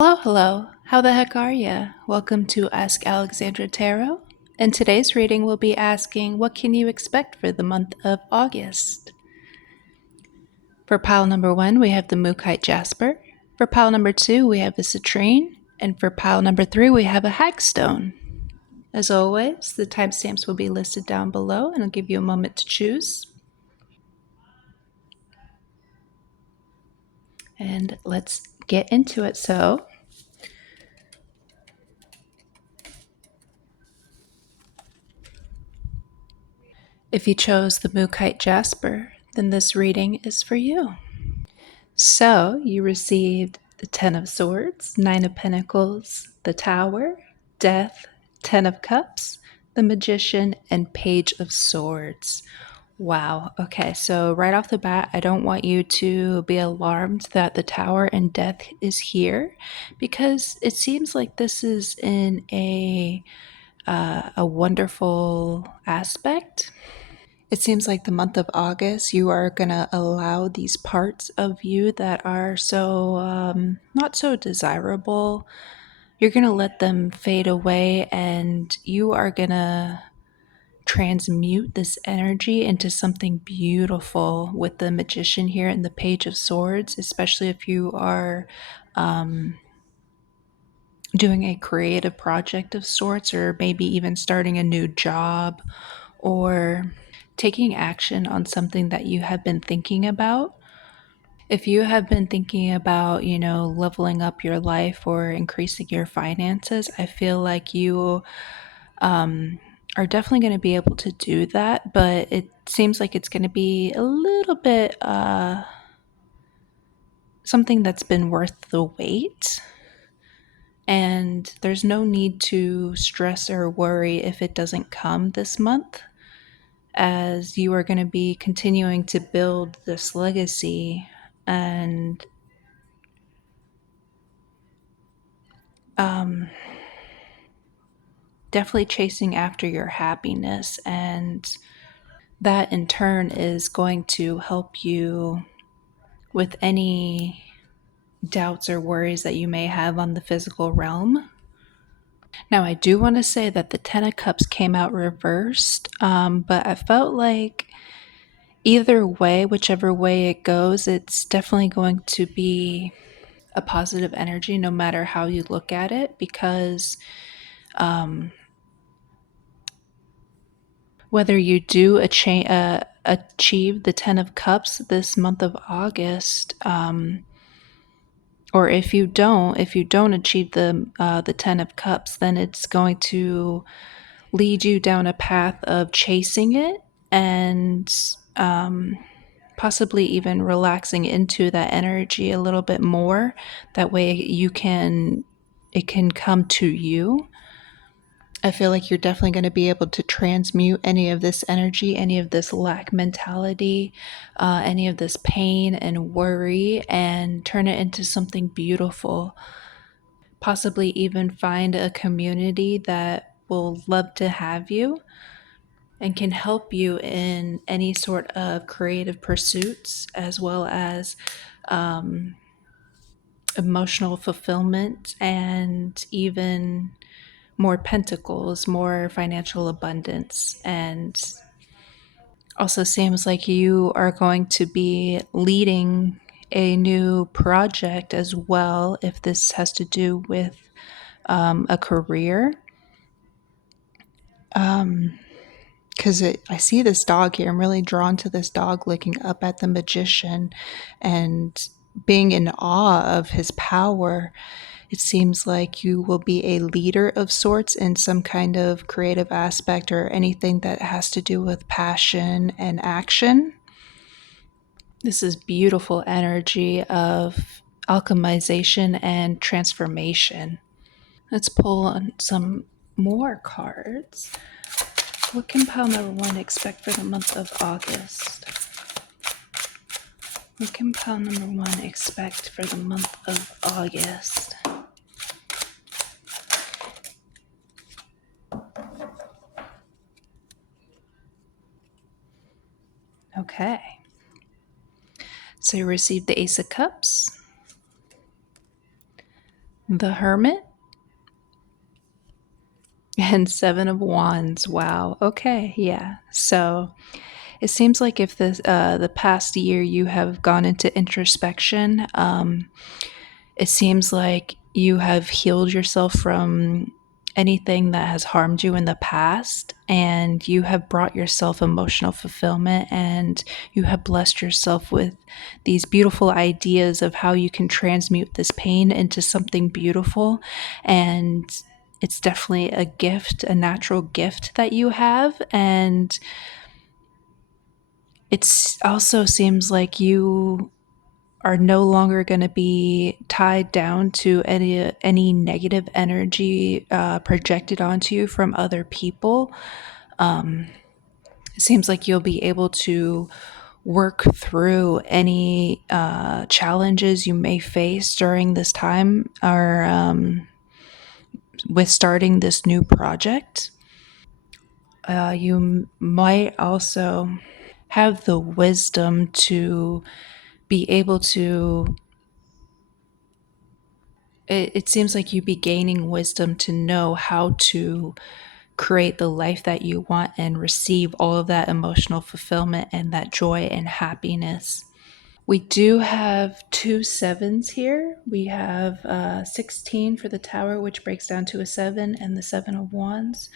Hello, hello. How the heck are ya? Welcome to Ask Alexandra Tarot. And today's reading will be asking, what can you expect for the month of August? For pile number 1, we have the Mookite Jasper. For pile number 2, we have the Citrine. And for pile number 3, we have a Hagstone. As always, the timestamps will be listed down below, and I'll give you a moment to choose. And let's get into it. So, if you chose the Mookite Jasper, then this reading is for you. So you received the Ten of Swords, Nine of Pentacles, the Tower, Death, Ten of Cups, the Magician, and Page of Swords. Wow. Okay, so right off the bat, I don't want you to be alarmed that the Tower and Death is here, because it seems like this is in a wonderful aspect. It seems like the month of August, you are going to allow these parts of you that are not so desirable. You're going to let them fade away, and you are going to transmute this energy into something beautiful with the Magician here and the Page of Swords, especially if you are um, doing a creative project of sorts, or maybe even starting a new job, or taking action on something that you have been thinking about. If you have been thinking about, leveling up your life or increasing your finances, I feel like you um, are definitely going to be able to do that, but it seems like it's going to be a little bit something that's been worth the wait. And there's no need to stress or worry if it doesn't come this month, as you are going to be continuing to build this legacy and um, definitely chasing after your happiness. And that in turn is going to help you with any doubts or worries that you may have on the physical realm. Now, I do want to say that the Ten of Cups came out reversed, but I felt like either way, whichever way it goes, it's definitely going to be a positive energy no matter how you look at it, because um, whether you do achieve the Ten of Cups this month of August, or if you don't achieve the Ten of Cups, then it's going to lead you down a path of chasing it, and possibly even relaxing into that energy a little bit more. That way it can come to you. I feel like you're definitely going to be able to transmute any of this energy, any of this lack mentality, any of this pain and worry, and turn it into something beautiful. Possibly even find a community that will love to have you and can help you in any sort of creative pursuits, as well as um, emotional fulfillment, and even more pentacles, more financial abundance. And also seems like you are going to be leading a new project as well, if this has to do with a career. Because I see this dog here. I'm really drawn to this dog looking up at the Magician and being in awe of his power. It seems like you will be a leader of sorts in some kind of creative aspect, or anything that has to do with passion and action. This is beautiful energy of alchemization and transformation. Let's pull on some more cards. What can pile number 1 expect for the month of August? What can pile number 1 expect for the month of August? Okay. So you received the Ace of Cups, The Hermit, and Seven of Wands. Wow. Okay. Yeah. So it seems like if the past year you have gone into introspection, it seems like you have healed yourself from anything that has harmed you in the past, and you have brought yourself emotional fulfillment, and you have blessed yourself with these beautiful ideas of how you can transmute this pain into something beautiful. And it's definitely a gift, a natural gift that you have. And it's also seems like you are no longer going to be tied down to any negative energy projected onto you from other people. It seems like you'll be able to work through any challenges you may face during this time, or with starting this new project. You might also have the wisdom to be able to it seems like you be gaining wisdom to know how to create the life that you want and receive all of that emotional fulfillment and that joy and happiness. We do have two sevens here. We have 16 for the tower, which breaks down to a seven, and the seven of wands.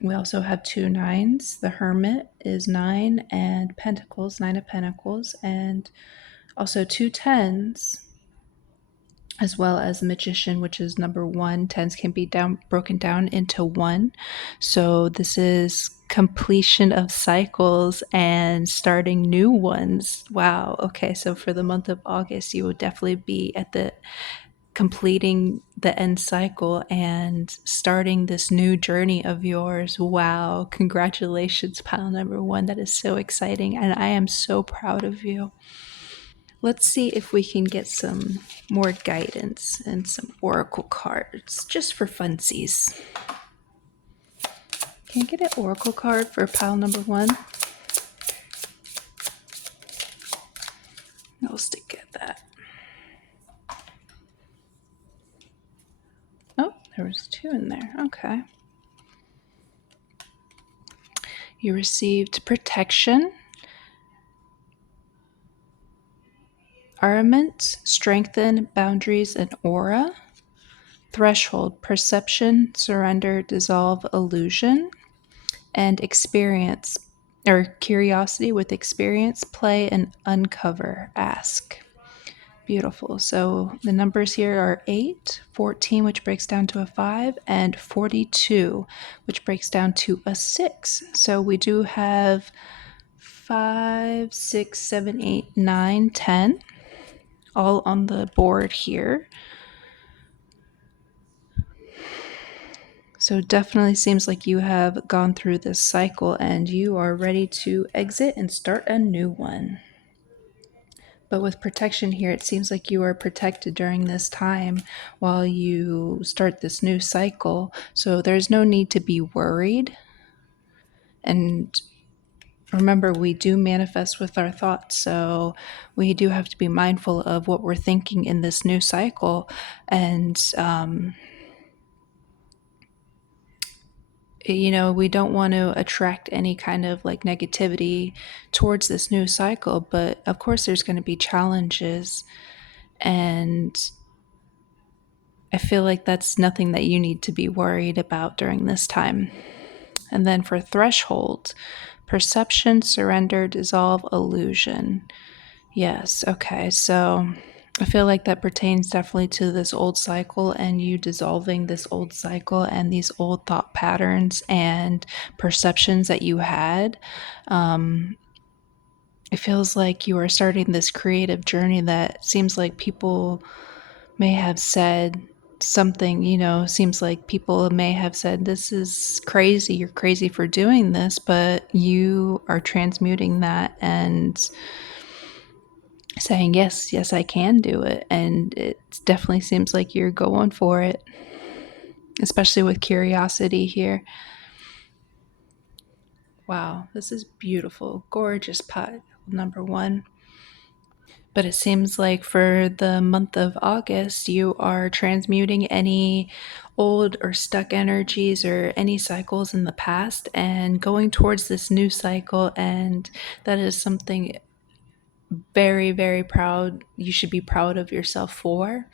We also have two nines. The hermit is nine, and pentacles, nine of pentacles, and also two tens, as well as the magician, which is number one. Tens can be broken down into one. So this is completion of cycles and starting new ones. Wow. Okay. So for the month of August, you will definitely be at the completing the end cycle and starting this new journey of yours. Wow. Congratulations, pile number one. That is so exciting. And I am so proud of you. Let's see if we can get some more guidance and some oracle cards just for funsies. Can you get an oracle card for pile number one? I'll stick at that. Oh, there was two in there. Okay. You received protection, armament, strengthen, boundaries, and aura. Threshold, perception, surrender, dissolve, illusion. And experience, or curiosity with experience, play, and uncover, ask. Beautiful. So the numbers here are 8, 14, which breaks down to a 5, and 42, which breaks down to a 6. So we do have 5, 6, 7, 8, 9, 10 all on the board here. So it definitely seems like you have gone through this cycle and you are ready to exit and start a new one. But with protection here, it seems like you are protected during this time while you start this new cycle. So there's no need to be worried. And remember, we do manifest with our thoughts. So we do have to be mindful of what we're thinking in this new cycle. And, we don't want to attract any kind of like negativity towards this new cycle. But of course, there's going to be challenges. And I feel like that's nothing that you need to be worried about during this time. And then for threshold, perception, surrender, dissolve, illusion. Yes, okay. So I feel like that pertains definitely to this old cycle and you dissolving this old cycle and these old thought patterns and perceptions that you had. It feels like you are starting this creative journey that seems like people may have said something, seems like people may have said, this is crazy, you're crazy for doing this, but you are transmuting that and saying, yes, yes, I can do it. And it definitely seems like you're going for it, especially with curiosity here. Wow, this is beautiful. Gorgeous pot number one. But it seems like for the month of August, you are transmuting any old or stuck energies or any cycles in the past and going towards this new cycle. And that is something very, very proud. You should be proud of yourself for.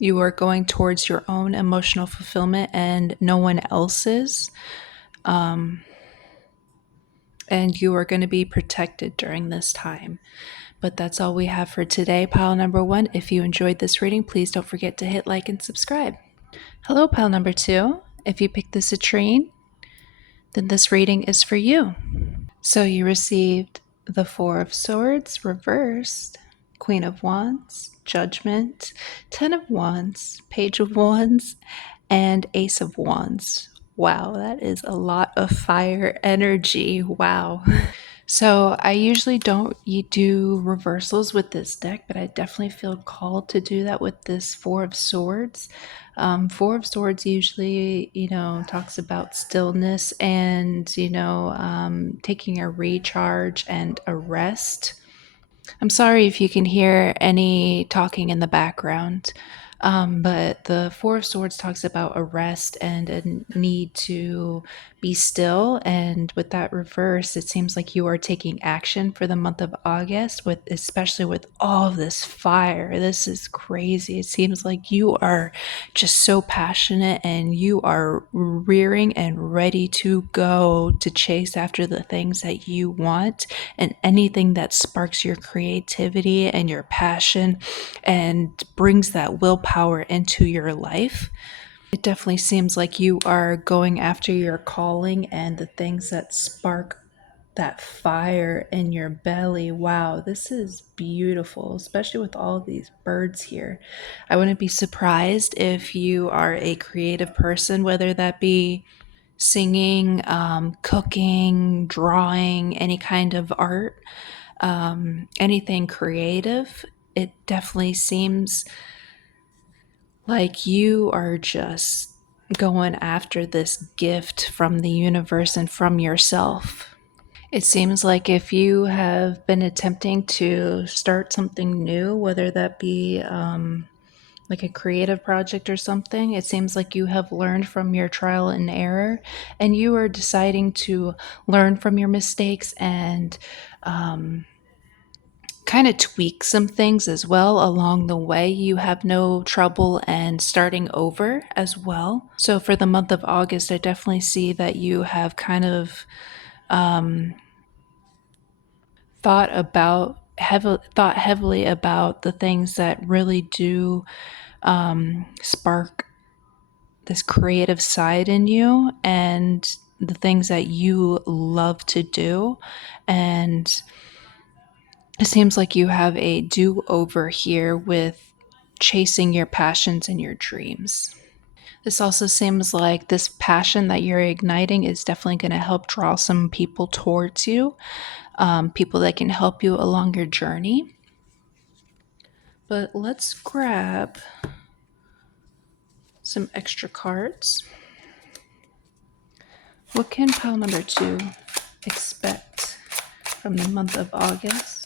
You are going towards your own emotional fulfillment and no one else's. And you are going to be protected during this time. But that's all we have for today, pile number one. If you enjoyed this reading, please don't forget to hit like and subscribe. Hello, pile number two. If you picked the citrine, then this reading is for you. So you received the Four of Swords reversed, Queen of Wands, Judgment, Ten of Wands, Page of Wands, and Ace of Wands. Wow, that is a lot of fire energy. Wow. So I usually don't do reversals with this deck, but I definitely feel called to do that with this Four of Swords. Four of Swords usually, talks about stillness and, taking a recharge and a rest. I'm sorry if you can hear any talking in the background, but the Four of Swords talks about a rest and a need to be still. And with that reverse, it seems like you are taking action for the month of August, with especially with all of this fire. This is crazy. It seems like you are just so passionate and you are rearing and ready to go to chase after the things that you want and anything that sparks your creativity and your passion and brings that willpower into your life. It definitely seems like you are going after your calling and the things that spark that fire in your belly. Wow, this is beautiful, especially with all these birds here. I wouldn't be surprised if you are a creative person, whether that be singing, cooking, drawing, any kind of art, anything creative. It definitely seems like you are just going after this gift from the universe and from yourself. It seems like if you have been attempting to start something new, whether that be like a creative project or something, it seems like you have learned from your trial and error and you are deciding to learn from your mistakes and kind of tweak some things as well along the way. You have no trouble and starting over as well. So for the month of August, I definitely see that you have kind of thought heavily about the things that really do spark this creative side in you and the things that you love to do. And it seems like you have a do-over here with chasing your passions and your dreams. This also seems like this passion that you're igniting is definitely going to help draw some people towards you, people that can help you along your journey. But let's grab some extra cards. What can pile number two expect from the month of August?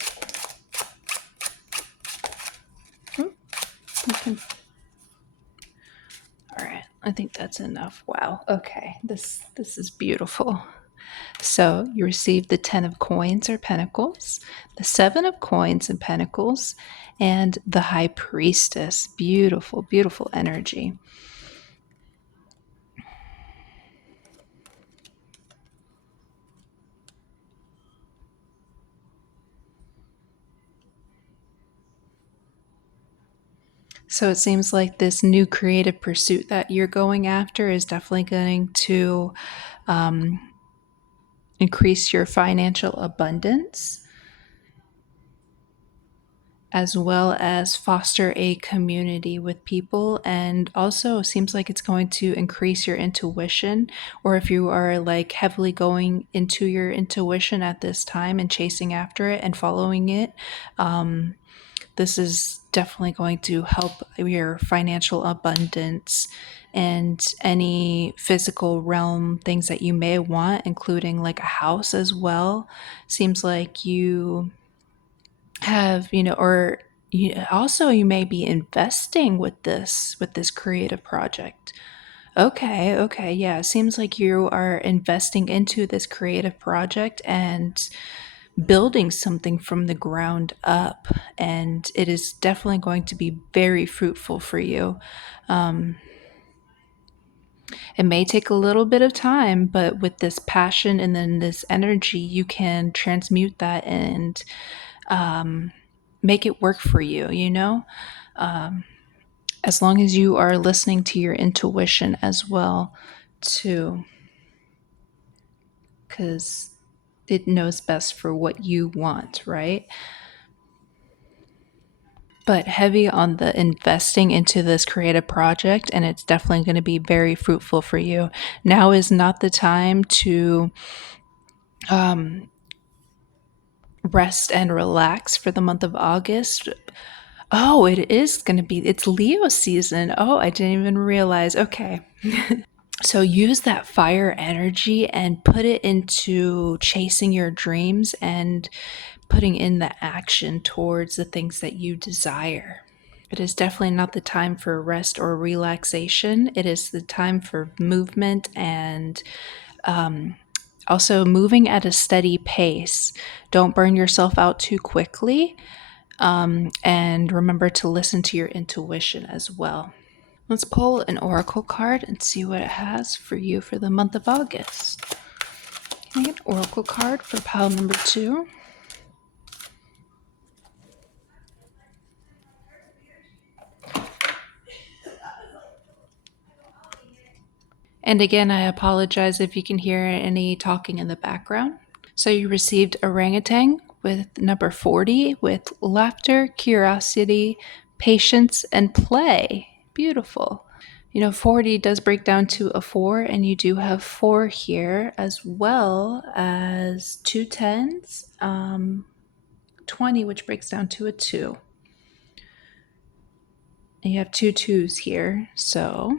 All right, I think that's enough. Wow. Okay, this is beautiful. So you receive the 10 of coins or pentacles, the 7 of coins and pentacles, and the high priestess. Beautiful, beautiful energy. So it seems like this new creative pursuit that you're going after is definitely going to increase your financial abundance, as well as foster a community with people. And also seems like it's going to increase your intuition, or if you are like heavily going into your intuition at this time and chasing after it and following it, this is definitely going to help your financial abundance and any physical realm things that you may want, including like a house as well. Seems like you have, or also you may be investing with this creative project. Okay, okay, yeah. It seems like you are investing into this creative project and building something from the ground up, and it is definitely going to be very fruitful for you. Um, it may take a little bit of time, but with this passion and then this energy, you can transmute that and um, make it work for you, Um, as long as you are listening to your intuition as well, too, because it knows best for what you want, right? But heavy on the investing into this creative project, and it's definitely going to be very fruitful for you. Now is not the time to um, rest and relax for the month of August. Oh, it is going to be, it's Leo season. Oh, I didn't even realize. Okay. So use that fire energy and put it into chasing your dreams and putting in the action towards the things that you desire. It is definitely not the time for rest or relaxation. It is the time for movement and um, also moving at a steady pace. Don't burn yourself out too quickly. And remember to listen to your intuition as well. Let's pull an oracle card and see what it has for you for the month of August. Can I get an oracle card for pile number 2? And again, I apologize if you can hear any talking in the background. So you received orangutan with number 40 with laughter, curiosity, patience, and play. Beautiful. 40 does break down to a 4, and you do have 4 here, as well as two tens, 20, which breaks down to a 2. And you have two twos here, so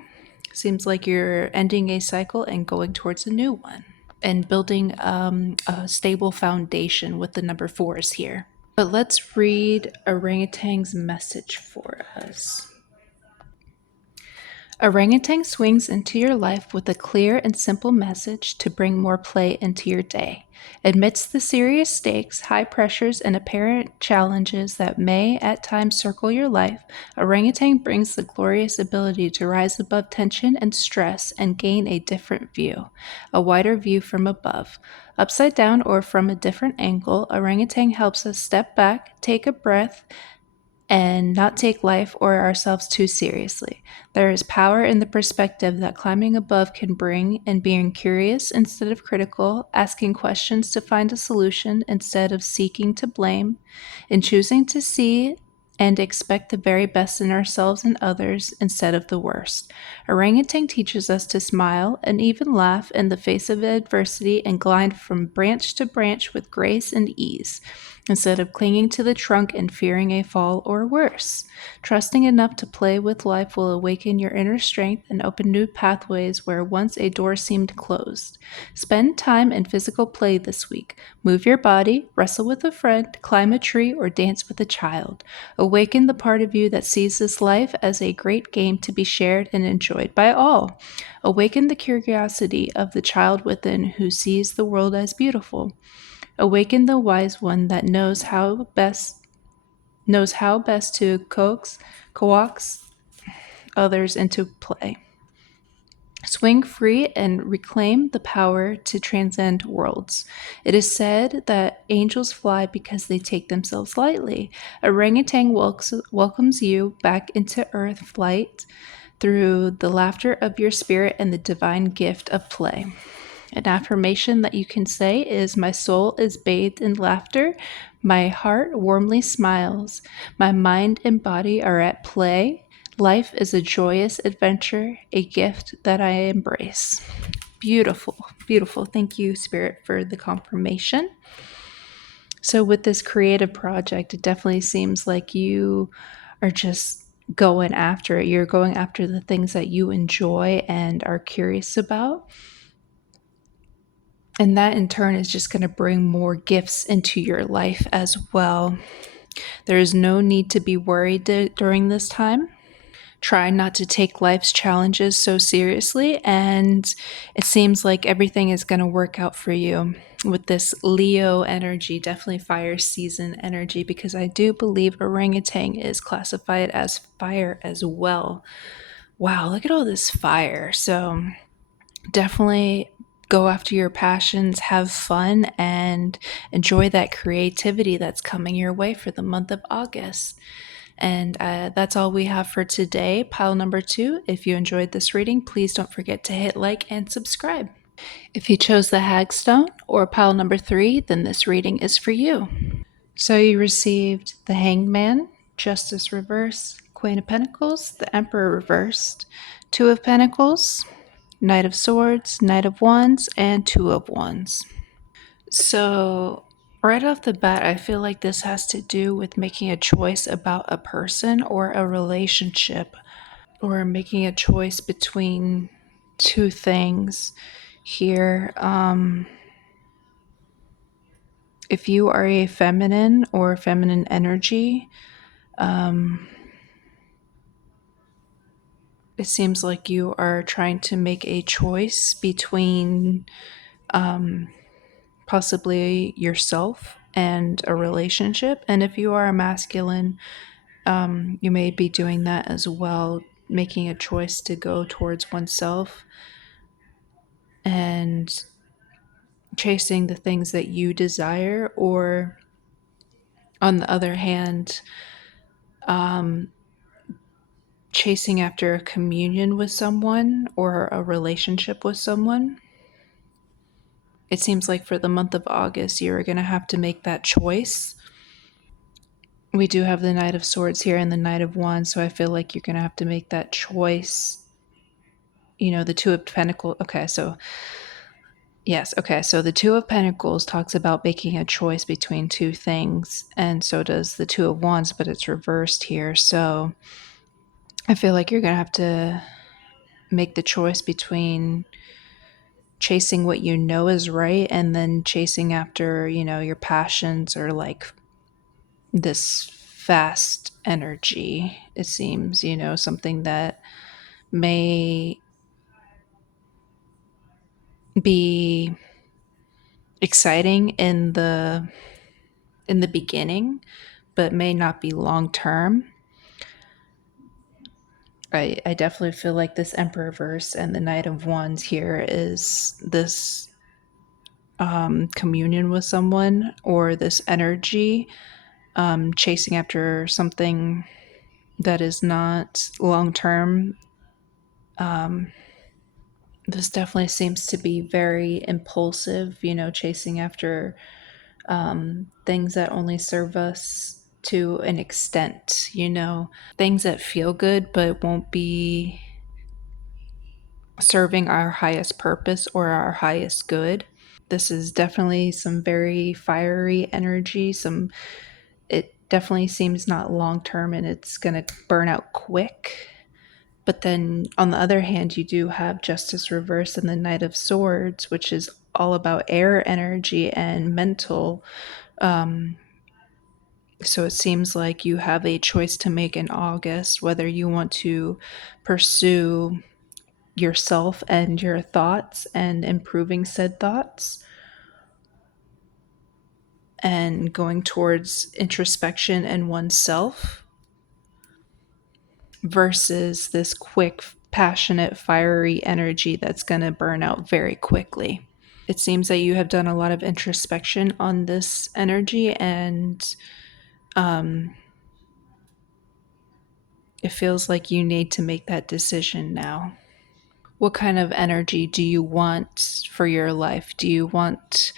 seems like you're ending a cycle and going towards a new one and building a stable foundation with the number 4s here. But let's read orangutan's message for us. Orangutan swings into your life with a clear and simple message to bring more play into your day. Amidst the serious stakes, high pressures, and apparent challenges that may at times circle your life, orangutan brings the glorious ability to rise above tension and stress and gain a different view, a wider view from above. Upside down or from a different angle, orangutan helps us step back, take a breath, and not take life or ourselves too seriously. There is power in the perspective that climbing above can bring in being curious instead of critical, asking questions to find a solution instead of seeking to blame, in choosing to see and expect the very best in ourselves and others instead of the worst. Orangutan teaches us to smile and even laugh in the face of adversity and glide from branch to branch with grace and ease, instead of clinging to the trunk and fearing a fall or worse. Trusting enough to play with life will awaken your inner strength and open new pathways where once a door seemed closed. Spend time in physical play this week. Move your body, wrestle with a friend, climb a tree, or dance with a child. Awaken the part of you that sees this life as a great game to be shared and enjoyed by all. Awaken the curiosity of the child within who sees the world as beautiful. Awaken the wise one that knows how best to coax others into play. Swing free and reclaim the power to transcend worlds. It is said that angels fly because they take themselves lightly. Orangutan welcomes you back into earth flight through the laughter of your spirit and the divine gift of play. An affirmation that you can say is, my soul is bathed in laughter, my heart warmly smiles, my mind and body are at play. Life is a joyous adventure, a gift that I embrace. Beautiful, beautiful. Thank you, Spirit, for the confirmation. So, with this creative project, it definitely seems like you are just going after it. You're going after the things that you enjoy and are curious about. And that in turn is just going to bring more gifts into your life as well. There is no need to be worried during this time. Try not to take life's challenges so seriously, and it seems like everything is going to work out for you with this Leo energy, definitely fire season energy, because I do believe orangutan is classified as fire as well. Wow, look at all this fire. So definitely go after your passions, have fun, and enjoy that creativity that's coming your way for the month of August. And that's all we have for today. Pile number 2. If you enjoyed this reading, please don't forget to hit like and subscribe. If you chose the Hagstone or pile number 3, then this reading is for you. So you received the Hangman, Justice reversed, Queen of Pentacles, the Emperor reversed, Two of Pentacles, Knight of Swords, Knight of Wands, and Two of Wands. So, right off the bat, I feel like this has to do with making a choice about a person or a relationship, or making a choice between two things here. If you are a feminine or feminine energy, it seems like you are trying to make a choice between possibly yourself and a relationship. And if you are a masculine, you may be doing that as well, making a choice to go towards oneself and chasing the things that you desire, or on the other hand, chasing after a communion with someone or a relationship with someone. It seems like for the month of August, you're going to have to make that choice. We do have the Knight of Swords here and the Knight of Wands, so I feel like you're going to have to make that choice. You know, the Two of Pentacles. Okay, so yes, okay, so the Two of Pentacles talks about making a choice between two things, and so does the Two of Wands, but it's reversed here. So I feel like you're going to have to make the choice between chasing what you know is right and then chasing after, your passions, or like this fast energy. It seems, something that may be exciting in the beginning, but may not be long term. I definitely feel like this Emperor verse and the Knight of Wands here is this communion with someone, or this energy, chasing after something that is not long term. This definitely seems to be very impulsive, chasing after things that only serve us to an extent, things that feel good but won't be serving our highest purpose or our highest good. This is definitely some very fiery energy. It definitely seems not long term, and it's going to burn out quick. But then on the other hand, you do have Justice reversed and the Knight of Swords, which is all about air energy and mental. So it seems like you have a choice to make in August, whether you want to pursue yourself and your thoughts and improving said thoughts, and going towards introspection and oneself, versus this quick, passionate, fiery energy that's going to burn out very quickly. It seems that you have done a lot of introspection on this energy, and it feels like you need to make that decision now. What kind of energy do you want for your life? Do you want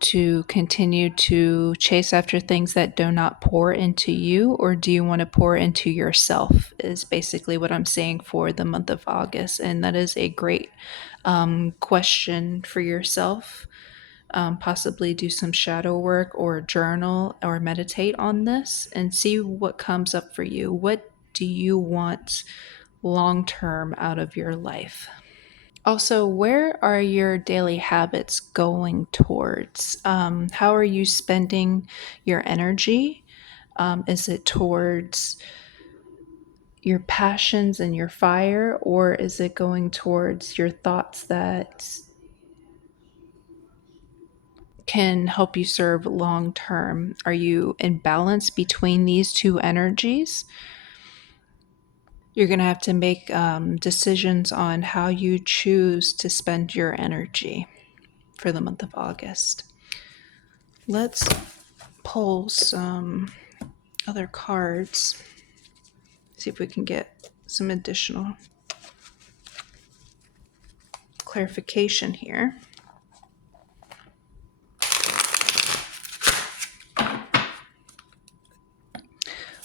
to continue to chase after things that do not pour into you, or do you want to pour into yourself? Is basically what I'm saying for the month of August. And that is a great question for yourself. Possibly do some shadow work or journal or meditate on this and see what comes up for you. What do you want long term out of your life? Also, where are your daily habits going towards? How are you spending your energy? Is it towards your passions and your fire, or is it going towards your thoughts that can help you serve long term? Are you in balance between these two energies? You're going to have to make decisions on how you choose to spend your energy for the month of August. Let's pull some other cards, see if we can get some additional clarification here.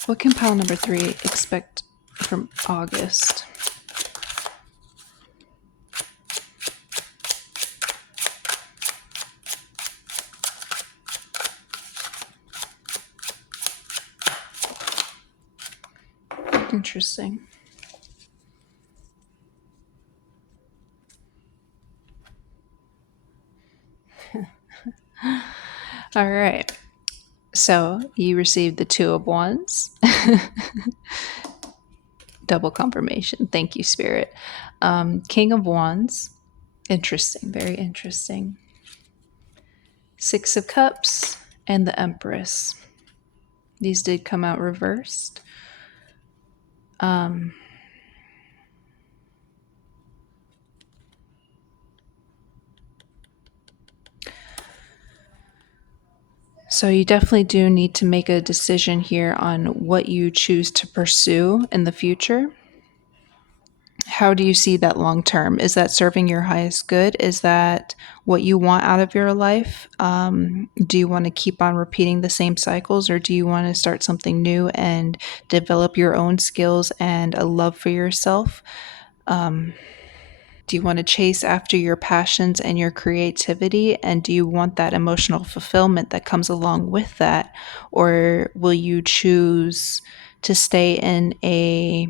What can pile number 3 expect from August? Interesting. All right. So you received the 2 of Wands. Double confirmation. Thank you, Spirit. King of Wands. Interesting. Very interesting. 6 of Cups and the Empress. These did come out reversed. So you definitely do need to make a decision here on what you choose to pursue in the future. How do you see that long term? Is that serving your highest good? Is that what you want out of your life? Do you want to keep on repeating the same cycles, or do you want to start something new and develop your own skills and a love for yourself? Do you want to chase after your passions and your creativity? And do you want that emotional fulfillment that comes along with that? Or will you choose to stay in a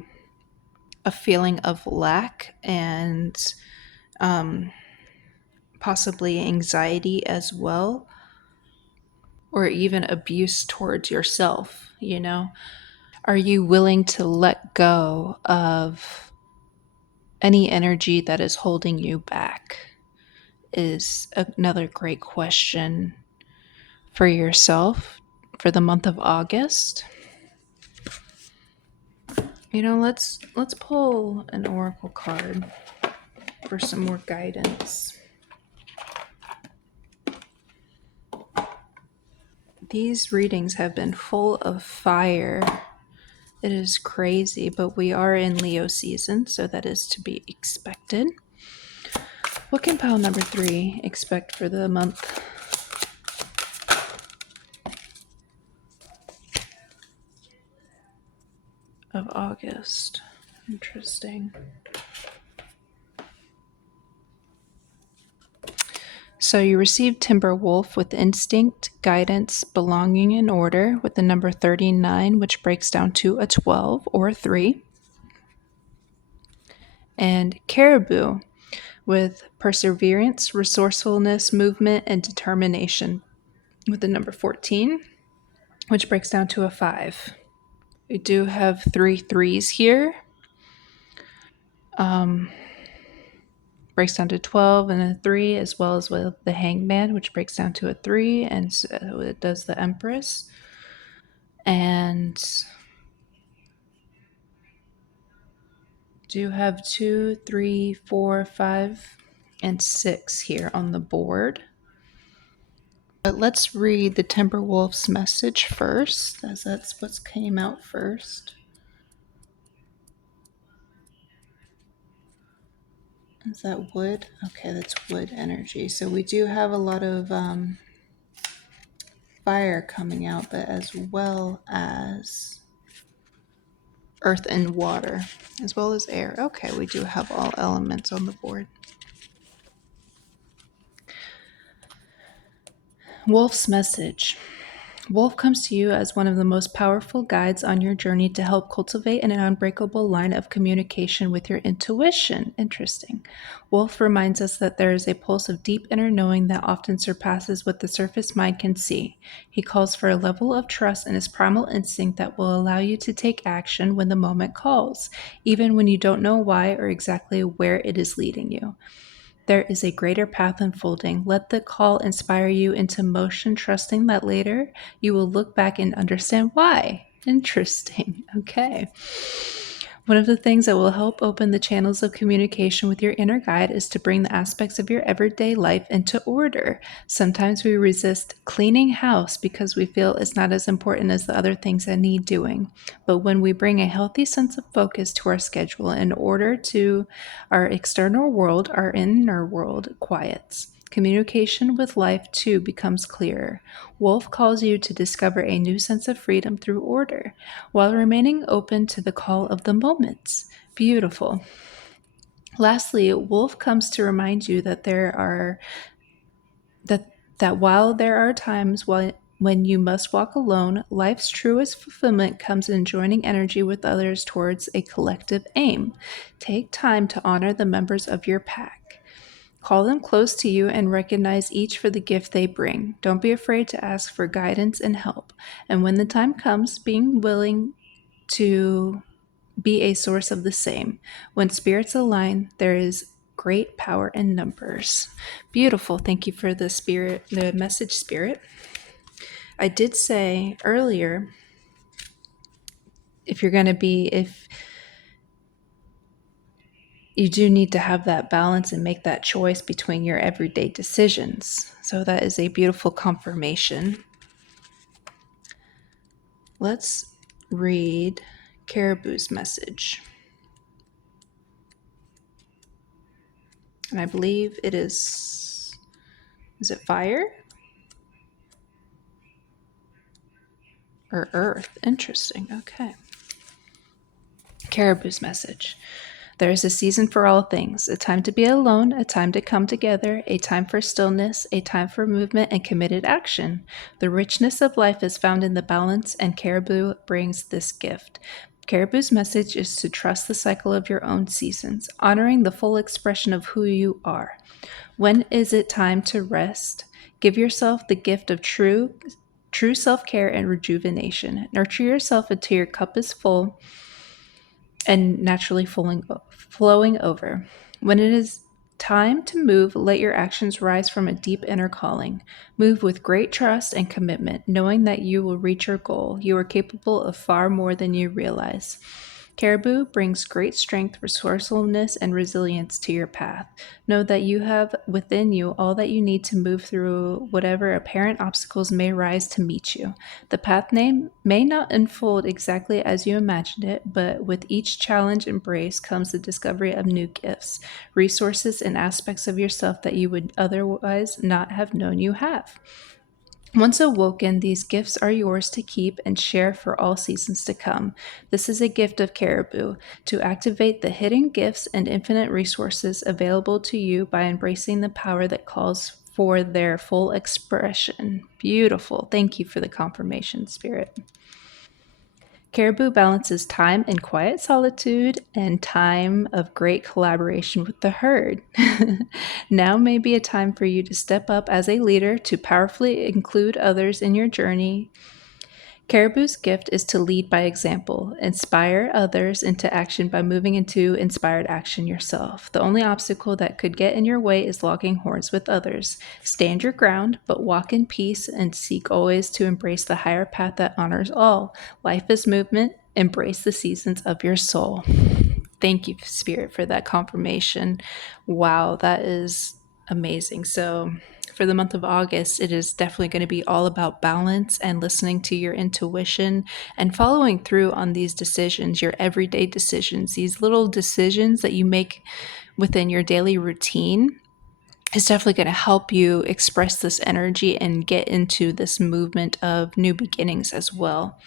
feeling of lack and possibly anxiety as well? Or even abuse towards yourself, you know? Are you willing to let go of any energy that is holding you back? Is another great question for yourself for the month of August. Let's pull an oracle card for some more guidance. These readings have been full of fire. It is crazy, but we are in Leo season, so that is to be expected. What can pile number 3 expect for the month of August? Interesting. So you received Timber Wolf with instinct, guidance, belonging, and order with the number 39, which breaks down to a 12 or a 3. And Caribou with perseverance, resourcefulness, movement, and determination with the number 14, which breaks down to a 5. We do have 3 threes here. Breaks down to 12 and a 3, as well as with the Hangman, which breaks down to a 3, and so it does the Empress. And do have 2, 3, 4, 5, and 6 here on the board. But let's read the Timberwolf's message first, as that's what came out first. Is that wood? Okay, that's wood energy. So we do have a lot of fire coming out, but as well as earth and water, as well as air. Okay, we do have all elements on the board. Wolf's message. Wolf comes to you as one of the most powerful guides on your journey to help cultivate an unbreakable line of communication with your intuition. Interesting. Wolf reminds us that there is a pulse of deep inner knowing that often surpasses what the surface mind can see. He calls for a level of trust in his primal instinct that will allow you to take action when the moment calls, even when you don't know why or exactly where it is leading you. There is a greater path unfolding. Let the call inspire you into motion, trusting that later you will look back and understand why. Interesting. Okay. One of the things that will help open the channels of communication with your inner guide is to bring the aspects of your everyday life into order. Sometimes we resist cleaning house because we feel it's not as important as the other things that need doing. But when we bring a healthy sense of focus to our schedule in order to our external world, our inner world quiets. Communication with life too becomes clearer. Wolf calls you to discover a new sense of freedom through order, while remaining open to the call of the moments. Beautiful. Lastly, Wolf comes to remind you that while there are times when you must walk alone, life's truest fulfillment comes in joining energy with others towards a collective aim. Take time to honor the members of your pack. Call them close to you and recognize each for the gift they bring. Don't be afraid to ask for guidance and help. And when the time comes, being willing to be a source of the same. When spirits align, there is great power in numbers. Beautiful. Thank you for the message, spirit. I did say earlier, if you do need to have that balance and make that choice between your everyday decisions. So that is a beautiful confirmation. Let's read Caribou's message. And I believe it is it fire or earth? Interesting. Okay. Caribou's message. There is a season for all things, a time to be alone, a time to come together, a time for stillness, a time for movement and committed action. The richness of life is found in the balance, and Caribou brings this gift. Caribou's message is to trust the cycle of your own seasons, honoring the full expression of who you are. When is it time to rest? Give yourself the gift of true self-care and rejuvenation. Nurture yourself until your cup is full and naturally flowing over. When it is time to move, let your actions rise from a deep inner calling. Move with great trust and commitment, knowing that you will reach your goal. You are capable of far more than you realize. Caribou brings great strength, resourcefulness, and resilience to your path. Know that you have within you all that you need to move through whatever apparent obstacles may rise to meet you. The path name may not unfold exactly as you imagined it, but with each challenge embraced comes the discovery of new gifts, resources, and aspects of yourself that you would otherwise not have known you have. Once awoken, these gifts are yours to keep and share for all seasons to come. This is a gift of Caribou to activate the hidden gifts and infinite resources available to you by embracing the power that calls for their full expression. Beautiful. Thank you for the confirmation, Spirit. Caribou balances time in quiet solitude and time of great collaboration with the herd. Now may be a time for you to step up as a leader to powerfully include others in your journey. Caribou's gift is to lead by example, inspire others into action by moving into inspired action yourself. The only obstacle that could get in your way is locking horns with others. Stand your ground, but walk in peace and seek always to embrace the higher path that honors all. Life is movement. Embrace the seasons of your soul. Thank you, Spirit, for that confirmation. Wow, that is amazing. So, for the month of August, it is definitely going to be all about balance and listening to your intuition and following through on these decisions, your everyday decisions, these little decisions that you make within your daily routine is definitely going to help you express this energy and get into this movement of new beginnings as well.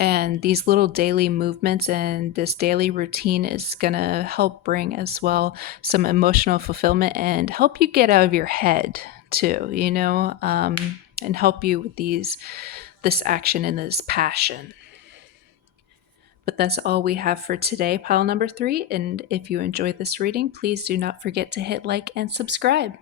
And these little daily movements and this daily routine is going to help bring as well some emotional fulfillment and help you get out of your head too, and help you with this action and this passion. But that's all we have for today, pile number 3. And if you enjoyed this reading, please do not forget to hit like and subscribe.